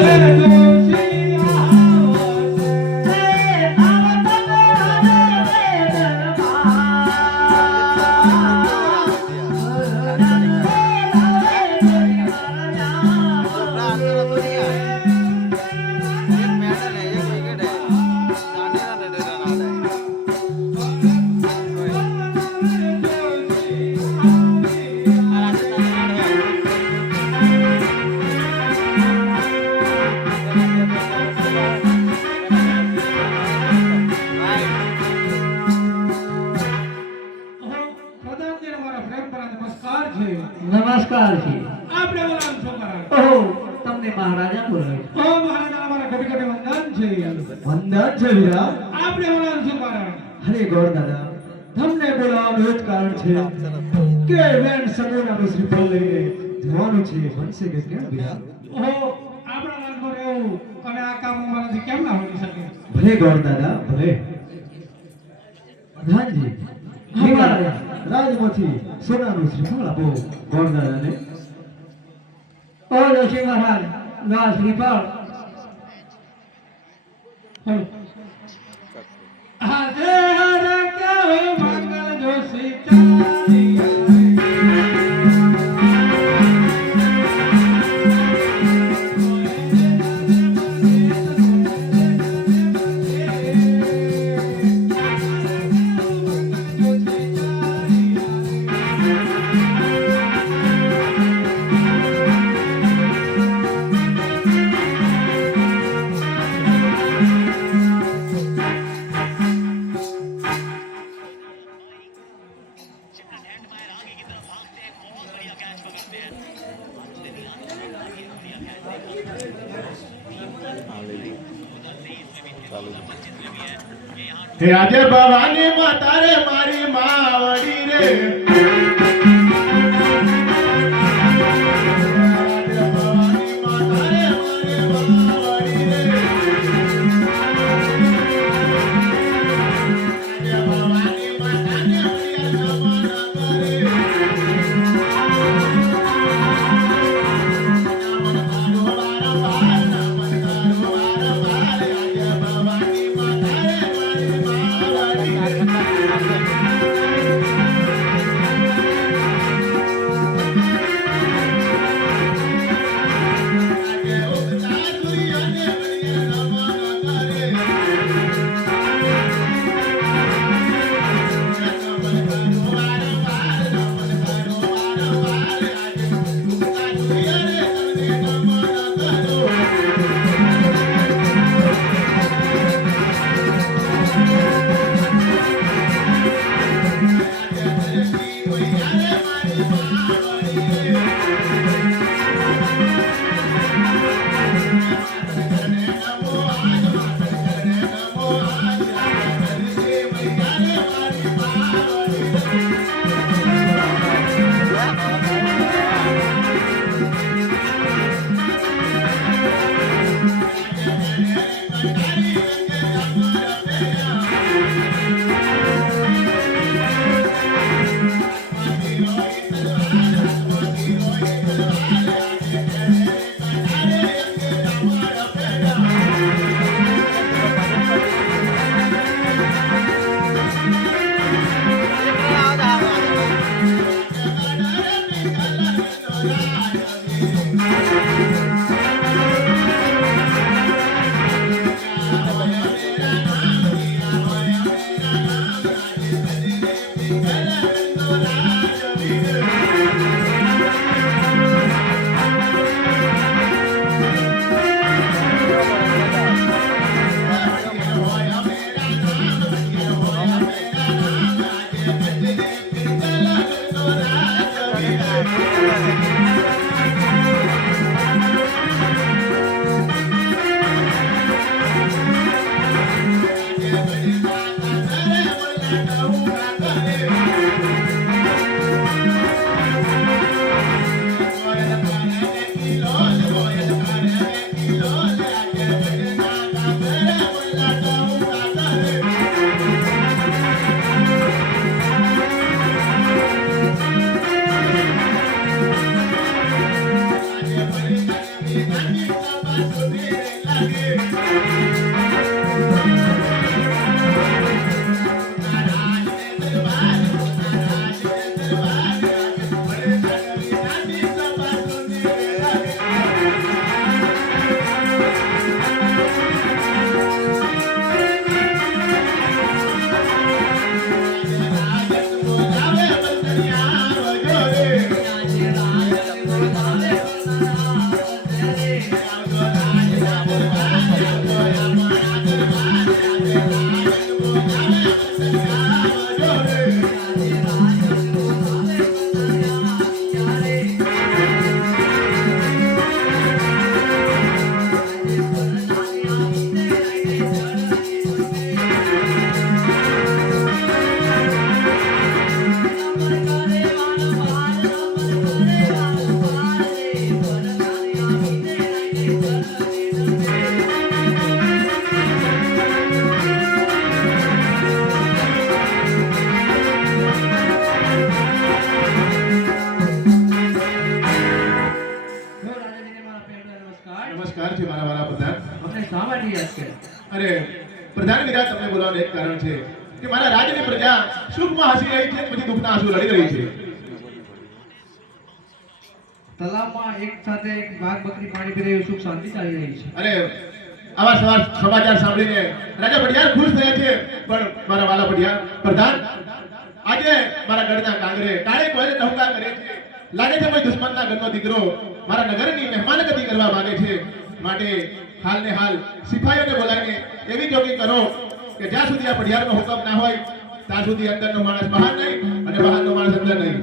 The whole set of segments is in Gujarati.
Yeah. તમને એ જ કારણ છે કે વેન બેન સગુણાનું શ્રીફળ લઈને જવાનું છે. બનશે કે કેમ વીરા ઓહો આપણા રાજમાં રહેવું અને આ કામ મારાથી કેમ ના હોઈ શકે? ભલે ગોળ દાદા ભલે. પ્રધાનજી રાજમાંથી સોનાનું શ્રીફળ આપો ગોળ દાદાને. ઓ જોશી મહારાજ ના શ્રીફળ. આજે હર આજે ભવાની માતા રે અરે પ્રધાન વિધા તમને બોલાવવાનું એક કારણ છે કે મારા રાજ્યની પ્રજા સુખમાં હસી રહી છે પછી દુઃખના આંસુ લડી રહી છે. તલાવમાં એક સાથે એક વાઘ બકરી પાણી પી રહ્યું સુખ શાંતિ ચાલી રહી છે. અરે આવા સવાર સમાચાર સાંભળીને રાજા ભડિયાર ખુશ થયા છે પણ મારા વાલા ભડિયાર પ્રધાન આજે મારા ગઢના કાંગરે કાળે કોઈને ટહુકા કરે છે. લાગે છે કોઈ દુશ્મનના ઘરનો દીકરો મારા નગરની મહેમાનગતિ કરવા માંગે છે. માટે હાલ ને હાલ સિપાહીઓને બોલાવીને એવી જોગી કરો કે જ્યાં સુધી આ પઢિયારનો હુકમ ના હોય, ત્યાં સુધી અંદરનો માણસ બહાર નહીં અને બહારનો માણસ અંદર નહીં.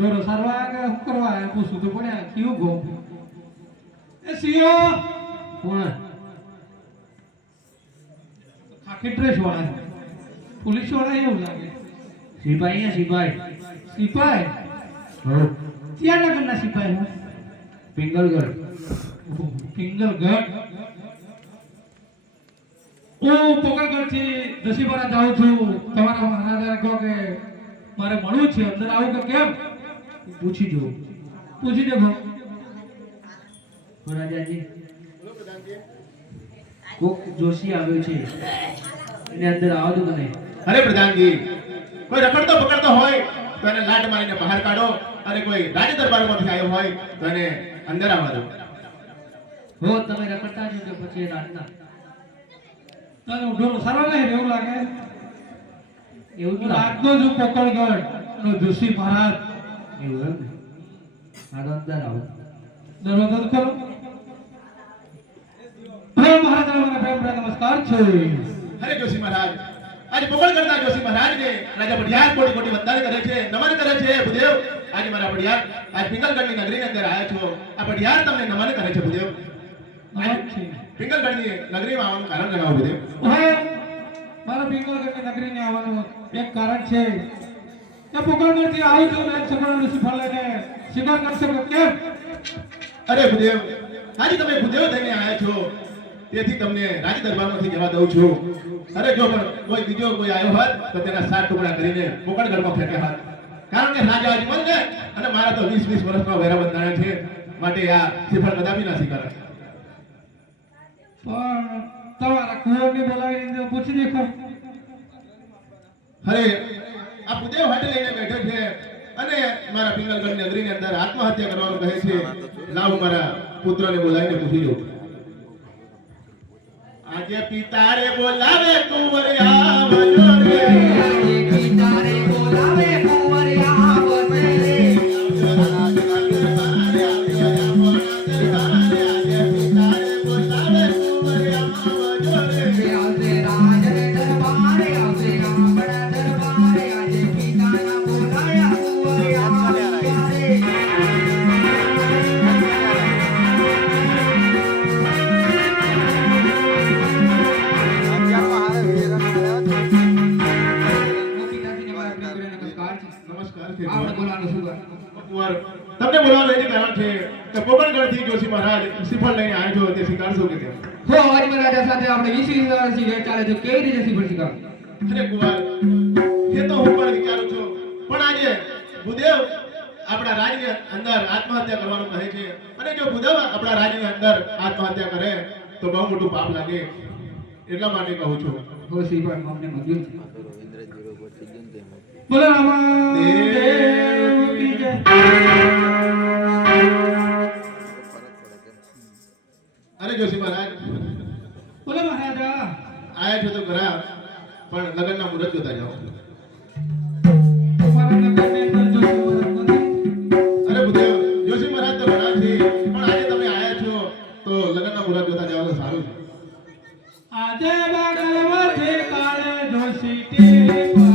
દોરો સારવા કે શું કરવા પડ્યા કયું ગો એ સિયો! કોણ? ખાખી ડ્રેસ વાળા પોલીસવાળા એવું લાગે. સિપાહી ને સિપાહી સિપાઈ? હો. ક્યાં નગરના સિપાઈ હું? પિંગલગઢ. પિંગલગઢ. હું પોકરગઢથી દસીપરા જાઉં છું. તમારા મહારાજા કહો કે મારે મળવું છે. અંદર આવું કે કેમ? પૂછી જો પૂછી દે ભાઈ. રાજાજી. કોક જોશી આવ્યો છે. એને અંદર આવો તો મને. અરે પ્રધાનજી કોઈ રખડતો પકડતો હોય તો એને લાટ મારીને બહાર કાઢો. અને કોઈ રાજ દરબારમાંથી આવ્યો હોય તો એને અંદર આવવા દો. હો તમે રખડતા છો કે પછી રાતના. તને ઢોરો સારો નહીં એવું લાગે? એવું તો. આજનો જ પોકરગઢ નો જોશી મહારાજ. એવું એમ ને હા અંદર આવો દરવાજો અંદર આવ્યા છો આ બઢિયાર તમને નમન કરે છે ભુદેવ પિંગલગઢની નગરીમાં આવવાનું કારણ જણાવો ભુદેવ મારા પિંગલગઢની નગરીને આવવાનું એક કારણ છે. કે પોકરગઢથી આવી છું ને સગડાનું શિફળ લઈને. શિકાર કરશે કે અરે ભૂદેવ આજે તમે ભૂદેવ થઈને આવ્યા છો. તેથી તમને રાજ દરબારમાંથી જવા દઉં છું. અરે જો પણ કોઈ બીજો કોઈ આવ્યો હોત તો તેના સાત ટુકડા કરીને પોકળગઢમાં ફેંક્યા હોત. કારણ કે રાજા અજમલ ને અને મારા તો વીસ વીસ વર્ષનો વેરા બંધાણા છે. માટે આ શ્રીફળ કદાપી ના સ્વીકારાય પણ તમારા કુંવરને બોલાવીને પૂછી દેખો. અરે આ ભૂદેવ લઈને બેઠો છે. અને મારા પિંગલગઢ નગરીની અંદર આત્મહત્યા કરવાનું કહે છે. લાવ મારા પુત્રને બોલાવીને પૂછી લઉં આજે પિતારે બોલાવે કુંવરિયા આવજો. રે બોલાવે કુંવરિયા આવશે. આવશે પોકણગઢથી મહારાજ શ્રીફળ લઈને આવ્યો તે સ્વીકારશો કે કેમ? હો હરિમલ રાજા સાથે આપણે વીસ વીસ વર્ષથી વેર ચાલે છે કેવી રીતે શ્રીફળ સ્વીકાર અરે કુંવર એ તો હું પણ વિચારું છું. પણ આજે ભૂદેવ આપણા રાજ્ય અંદર આત્મહત્યા કરવાનું કહે છે. અને જો ભૂદેવ આપણા રાજની અંદર આત્મહત્યા કરે તો બહુ મોટું પાપ લાગે. એટલા માટે કહું છું. હો શ્રીફળ અમને મંજૂર છે. બોલો રામાદેવ જોતા જાઓ. અરે ભૂદેવ જોશી મહારાજ તો ઘણા પણ આજે તમે આયા છો તો લગ્નના મુહૂર્ત જોતા જાઓ તો સારું કાળે જોશી ટીવી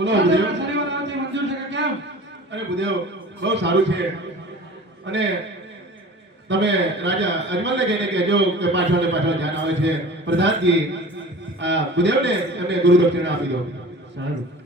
બોલો ભૂદેવ શનિવાર મંજૂર છે કે કેમ? અરે ભૂદેવ બહુ સારું છે. અને તમે રાજા અજમલને કહીને કહેજો કે પાછળ ને પાછળ ધ્યાન આવે છે. પ્રધાનજી આ ભૂદેવને એમને ગુરુ દક્ષિણા આપી દો. સારું.